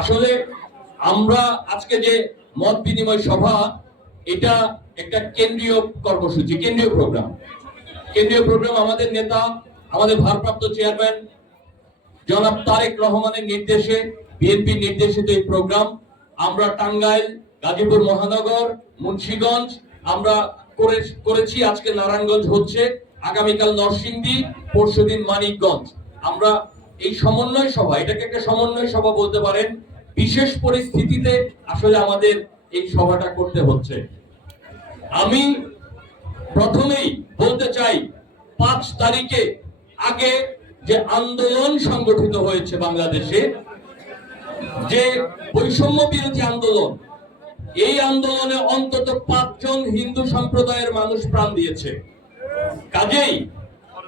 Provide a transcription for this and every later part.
আসলে আমরা আজকে যে মত বিনিময় সভা, এটা একটা কেন্দ্রীয় কর্মসূচি, কেন্দ্রীয় প্রোগ্রাম। আমাদের নেতা, আমাদের ভারপ্রাপ্ত চেয়ারম্যান জনাব তারেক রহমানের নির্দেশে, বিএনপির নির্দেশিত এই প্রোগ্রাম আমরা টাঙ্গাইল, গাজীপুর মহানগর, মুন্সিগঞ্জ আমরা করেছি। আজকে নারায়ণগঞ্জ হচ্ছে, আগামীকাল নরসিংদী, পরশুদিন মানিকগঞ্জ। আমরা এই সমন্বয় সভা, এটাকে একটা সমন্বয় সভা বলতে পারেন। বিশেষ পরিস্থিতিতে আসলে আমাদের এই সভাটা করতে হচ্ছে। আমি প্রথমেই বলতে চাই, 5 তারিখে আগে যে আন্দোলন সংগঠিত হয়েছে বাংলাদেশে, যে বৈষম্য বিরোধী আন্দোলন, এই আন্দোলনে অন্তত 5 জন হিন্দু সম্প্রদায়ের মানুষ প্রাণ দিয়েছে। কাজেই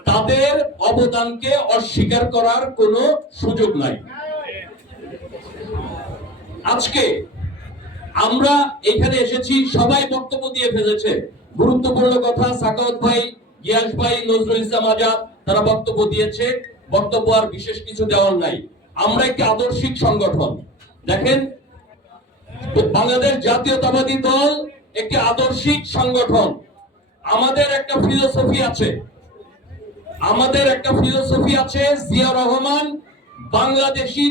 তাদের অবদানকে অস্বীকার করার কোনো সুযোগ নাই। আজকে আমরা এখানে এসেছি, সবাই বক্তব্য দিয়ে ফেলেছে, গুরুত্বপূর্ণ কথা। সাকাওয়াত ভাই, গিয়াস ভাই, নজরুল ইসলাম আজাদ তারা বক্তব্য দিয়েছে। বক্তব্য আর বিশেষ কিছু দেওয়ার নাই। আমরা একটি আদর্শিক সংগঠন। দেখেন, বাংলাদেশ জাতীয়তাবাদী দল একটি আদর্শিক সংগঠন। আমাদের একটা ফিলোসফি আছে। জিয়া রহমান বাংলাদেশি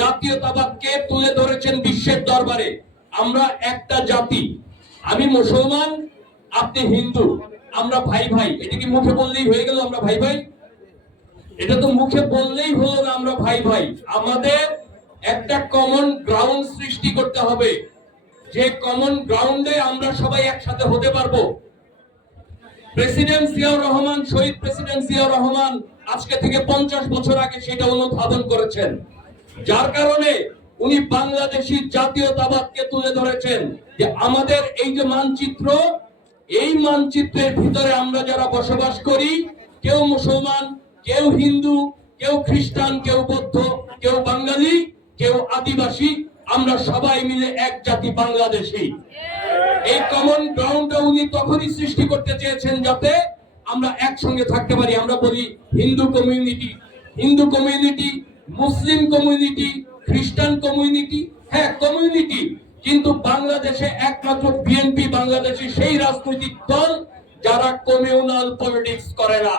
জাতীয়তাবাদকে তুলে ধরেছেন বিশ্বের দরবারে। আমরা একটা জাতি, আমি মুসলমান, আপনি হিন্দু, আমরা ভাই ভাই। এটা কি মুখে বললেই হয়ে গেল আমরা ভাই ভাই? এটা তো মুখে বললেই হলো না আমরা ভাই ভাই। আমাদের একটা কমন গ্রাউন্ড সৃষ্টি করতে হবে, যে কমন গ্রাউন্ডে আমরা সবাই একসাথে হতে পারবো। শহীদ প্রেসিডেন্ট জিয়াউর রহমান আজকে থেকে 50 বছর আগে সেটা অনুধাবন করেছেন, যার কারণে উনি বাংলাদেশি জাতীয়তাবাদকে তুলে ধরেছেন যে আমাদের এই যে মানচিত্র, এই মানচিত্রের ভিতরে আমরা যারা বসবাস করি, কেউ মুসলমান, কেউ হিন্দু, কেউ খ্রিস্টান, কেউ বৌদ্ধ, কেউ বাঙালি, কেউ আদিবাসী, আমরা সবাই মিলে এক জাতি বাংলাদেশী। এই কমন গ্রাউন্ডটা উনি তখনই সৃষ্টি করতে চেয়েছেন যাতে আমরা একসঙ্গে থাকতে পারি। আমরা বলি হিন্দু কমিউনিটি, মুসলিম কমিউনিটি, খ্রিস্টান কমিউনিটি, হ্যাঁ কমিউনিটি, কিন্তু বাংলাদেশে একমাত্র বিএনপি বাংলাদেশে সেই রাজনৈতিক দল যারা কমিউনাল পলিটিক্স করে না।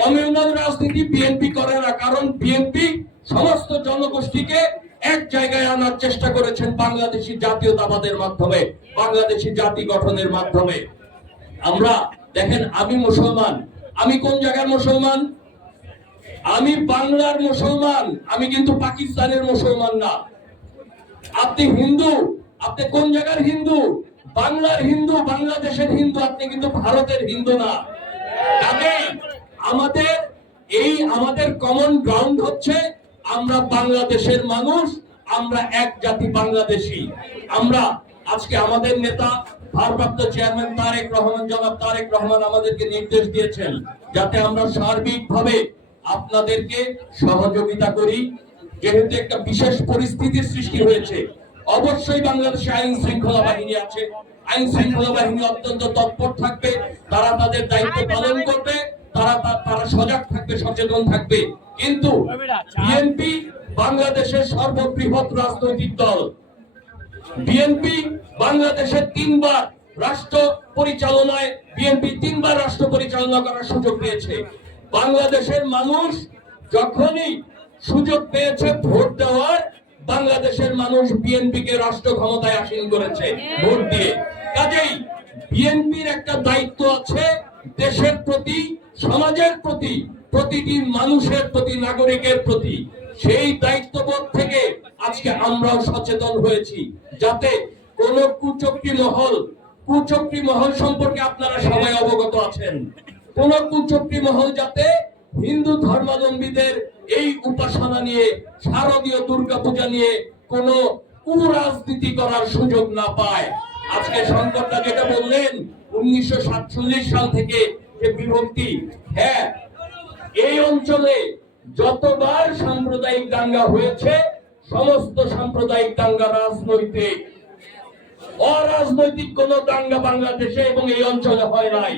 কমিউনাল রাজনীতি বিএনপি করে না, কারণ বিএনপি সমস্ত জনগোষ্ঠীকে এক জায়গায় আনার চেষ্টা করেছেন বাংলাদেশি জাতীয়তাবাদের মাধ্যমে, বাংলাদেশি জাতি গঠনের মাধ্যমে। আমরা দেখেন, আমি মুসলমান, আমি কোন জায়গার মুসলমান? আমি বাংলার মুসলমান, আমি কিন্তু পাকিস্তানের মুসলমান না। আপনি হিন্দু, আপনি কোন জায়গার হিন্দু? বাংলার হিন্দু, বাংলাদেশের হিন্দু, আপনি কিন্তু ভারতের হিন্দু না। কাজেই আমাদের কমন গ্রাউন্ড হচ্ছে আমরা বাংলাদেশের মানুষ, আমরা এক জাতি বাংলাদেশী। আমরা আজকে আমাদের নেতা ভারপ্রাপ্ত চেয়ারম্যান জনাব তারেক রহমান আমাদেরকে নির্দেশ দিয়েছেন যাতে আমরা সার্বিকভাবে আপনাদেরকে সহযোগিতা করি। যেহেতু একটা বিশেষ পরিস্থিতির সৃষ্টি হয়েছে, অবশ্যই বাংলাদেশে আইন শৃঙ্খলা বাহিনী আছে, আইন শৃঙ্খলা বাহিনী অত্যন্ত তৎপর থাকবে, তারা তাদের দায়িত্ব পালন করবে, তারা সজাগ থাকবে, সচেতন থাকবে। কিন্তু বিএনপি বাংলাদেশের সর্ববৃহৎ রাজনৈতিক দল। বিএনপি বাংলাদেশের 3 বার রাষ্ট্র পরিচালনা করার সুযোগ পেয়েছে। বাংলাদেশের মানুষ যখনই সুযোগ পেয়েছে ভোট দেওয়ার, বাংলাদেশের মানুষ বিএনপিকে রাষ্ট্র ক্ষমতায় আসীন করেছে ভোট দিয়ে। কাজেই বিএনপির একটা দায়িত্ব আছে দেশের প্রতি, সমাজের প্রতি, প্রতিটি মানুষের প্রতি, নাগরিকের প্রতি। সেই দায়িত্ববোধ থেকে আজকে আমরাও সচেতন হয়েছি যাতে কোন কুচক্রী মহল সম্পর্কে আপনারা সবাই অবগত আছেন। কোন কুচক্রী মহল যাতে হিন্দু ধর্মাবলম্বীদের এই উপাসনা নিয়ে, শারদীয় দুর্গাপূজা নিয়ে কোন কুরাজনীতি করার সুযোগ না পায়। আজকে শঙ্করদা যেটা বললেন, 1947 সাল থেকে যে বিভক্তি, হ্যাঁ, এই অঞ্চলে যতবার সাম্প্রদায়িক দাঙ্গা হয়েছে, সমস্ত সাম্প্রদায়িক দাঙ্গা রাজনৈতিক। অরাজনৈতিক কোন দাঙ্গা বাংলাদেশে এবং এই অঞ্চলে হয় নাই।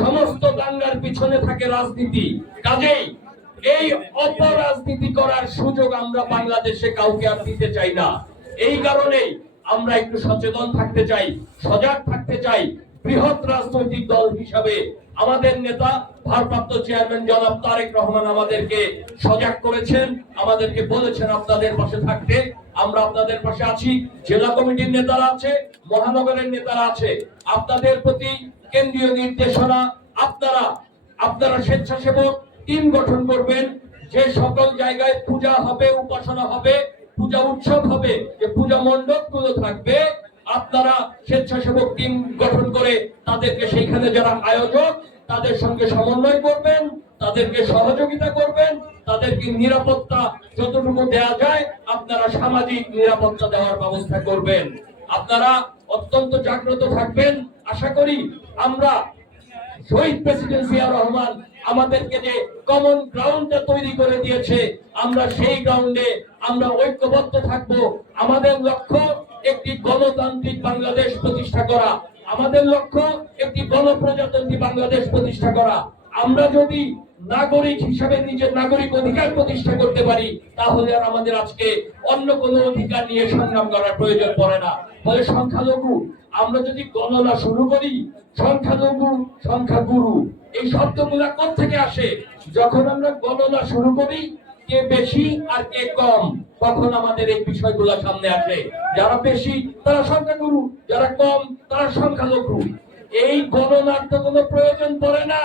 সমস্ত দাঙ্গার পিছনে থাকে রাজনীতি। কাজেই এই অপরাজনীতি করার সুযোগ আমরা বাংলাদেশে কাউকে আর দিতে চাই না। এই কারণেই আমরা একটু সচেতন থাকতে চাই, সজাগ থাকতে চাই। বৃহৎ রাজনৈতিক দল হিসাবে আমাদের নেতা ভারপ্রাপ্ত চেয়ারম্যান জনাব তারেক রহমান আমাদেরকে সজাগ করেছেন, আমাদেরকে বলেছেন আপনাদের পাশে থাকতে। আমরা আপনাদের পাশে আছি। জেলা কমিটির নেতারা আছে, মহানগরের নেতারা আছে। আপনাদের প্রতি কেন্দ্রীয় নির্দেশনা, আপনারা স্বেচ্ছাসেবক টিম গঠন করবেন। যে সকল জায়গায় পূজা হবে, উপাসনা হবে, পূজা উৎসব হবে, যে পূজা মণ্ডপ গুলো থাকবে, আপনারা স্বেচ্ছাসেবক টিম গঠন করে তাদেরকে সেইখানে যারা আয়োজক তাদের সঙ্গে সমন্বয় করবেন, তাদেরকে সহযোগিতা করবেন, তাদেরকে নিরাপত্তা যতটুকু দেওয়া যায় আপনারা সামাজিক নিরাপত্তা দেওয়ার ব্যবস্থা করবেন। আপনারা অত্যন্ত জাগ্রত থাকবেন। আশা করি আমরা শহীদ প্রেসিডেন্ট জিয়া রহমান আমাদেরকে যে কমন গ্রাউন্ডটা তৈরি করে দিয়েছে, আমরা সেই গ্রাউন্ডে আমরা ঐক্যবদ্ধ থাকব। আমাদের লক্ষ্য একটি গণতান্ত্রিক বাংলাদেশ প্রতিষ্ঠা করা, আমাদের লক্ষ্য একটি গণপ্রজাতন্ত্রী বাংলাদেশ প্রতিষ্ঠা করা। আমরা যদি নাগরিক হিসাবে নিজের নাগরিক অধিকার প্রতিষ্ঠা করতে পারি, তাহলে আর আমাদের আজকে অন্য কোনো অধিকার নিয়ে সংগ্রাম করার প্রয়োজন পড়ে না। ফলে সংখ্যালঘু, আমরা যদি গণনা শুরু করি, সংখ্যালঘু, সংখ্যাগুরু, এই শব্দগুলা কোত্থেকে আসে? যখন আমরা গণনা শুরু করি, কে বেশি আর কে কম, তখন আমাদের এই বিষয়গুলো সামনে আসে। যারা বেশি তারা সংখ্যাগুরু, যারা কম তারা সংখ্যালঘু। এই গণনার তো কোনো প্রয়োজন পড়ে না।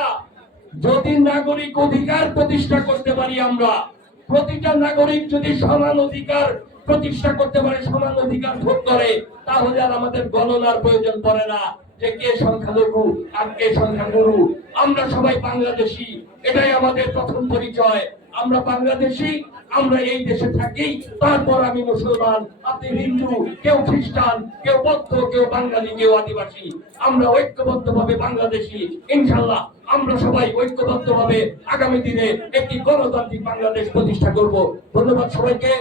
যদি নাগরিক অধিকার প্রতিষ্ঠা করতে পারি, আমরা প্রতিটা নাগরিক যদি সমান অধিকার প্রতিষ্ঠা করতে পারে, সমান অধিকার ভোগ করে, তাহলে আর আমাদের গণনার প্রয়োজন পড়ে না যে কে সংখ্যালঘু আর কে সংখ্যাগুরু। আমরা সবাই বাংলাদেশী, এটাই আমাদের প্রথম পরিচয়। আমরা বাংলাদেশী, আমরা এই দেশে থাকি। তারপর আমি মুসলমান, আপনি হিন্দু, কেউ খ্রিস্টান, কেউ বৌদ্ধ, কেউ বাঙালি, কেউ আদিবাসী। আমরা ঐক্যবদ্ধ ভাবে বাংলাদেশী। ইনশাল্লাহ আমরা সবাই ঐক্যবদ্ধ ভাবে আগামী দিনে একটি গণতান্ত্রিক বাংলাদেশ প্রতিষ্ঠা করব। ধন্যবাদ সবাইকে।